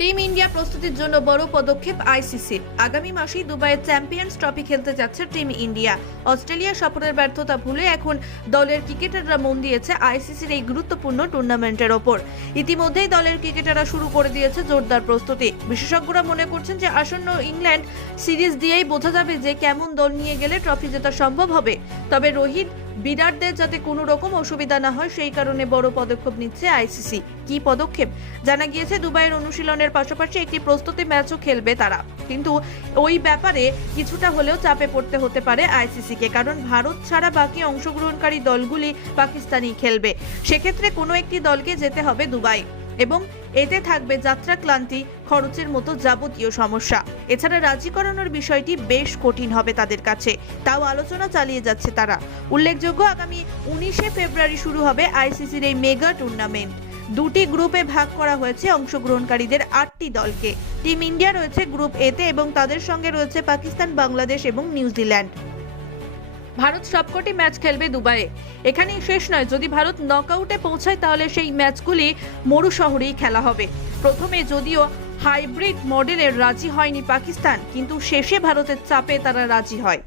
Team India প্রস্তুতির জন্য বড় পদক্ষেপ আইসিসির আগামী মাসেই দুবাইয়ের চ্যাম্পিয়ন্স ট্রফি খেলতে যাচ্ছে টিম ইন্ডিয়া। অস্ট্রেলিয়া সফরের ব্যর্থতা ভুলে এখন দলের ক্রিকেটাররা মন দিয়েছে আইসিসির এই গুরুত্বপূর্ণ টুর্নামেন্টের ওপর। ইতিমধ্যেই দলের ক্রিকেটাররা শুরু করে দিয়েছে জোরদার প্রস্তুতি। বিশেষজ্ঞরা মনে করছেন যে আসন্ন ইংল্যান্ড সিরিজ দিয়েই বোঝা যাবে যে কেমন দল নিয়ে গেলে ট্রফি জেতা সম্ভব হবে। তবে রোহিত বিরাটদের যাতে কোনো রকম অসুবিধা না হয়, সেই কারণে বড় পদক্ষেপ নিচ্ছে আইসিসি। কি পদক্ষেপ? জানা গিয়েছে, দুবাইয়ের অনুশীলনের পাশাপাশি একটি প্রস্তুতি ম্যাচও খেলবে তারা। কিন্তু ওই ব্যাপারে কিছুটা হলেও চাপে পড়তে হতে পারে আইসিসিকে, কারণ ভারত ছাড়া বাকি অংশগ্রহণকারী দলগুলি পাকিস্তানি খেলবে। সেক্ষেত্রে কোনো একটি দলকে যেতে হবে দুবাই। এবং এতে থাকবে যাত্রা ক্লান্তি, খরচের মতো যাবতীয় সমস্যা। এছাড়া রাজি করানোর বিষয়টি বেশ কঠিন হবে তাদের কাছে। তাও আলোচনা চালিয়ে যাচ্ছে তারা। উল্লেখযোগ্য, আগামী উনিশে ফেব্রুয়ারি শুরু হবে আইসিসির এই মেগা টুর্নামেন্ট। দুটি গ্রুপে ভাগ করা হয়েছে অংশগ্রহণকারীদের আটটি দলকে। টিম ইন্ডিয়া রয়েছে গ্রুপ এতে এবং তাদের সঙ্গে রয়েছে পাকিস্তান, বাংলাদেশ এবং নিউজিল্যান্ড। ভারত সবকটি ম্যাচ খেলবে দুবাইয়ে। এখানেই শেষ নয়, যদি ভারত নকআউটে পৌঁছায়, তাহলে সেই ম্যাচগুলি মরু শহরেই খেলা হবে। প্রথমে যদিও হাইব্রিড মডেলের রাজি হয়নি পাকিস্তান, কিন্তু শেষে ভারতের চাপে তারা রাজি হয়।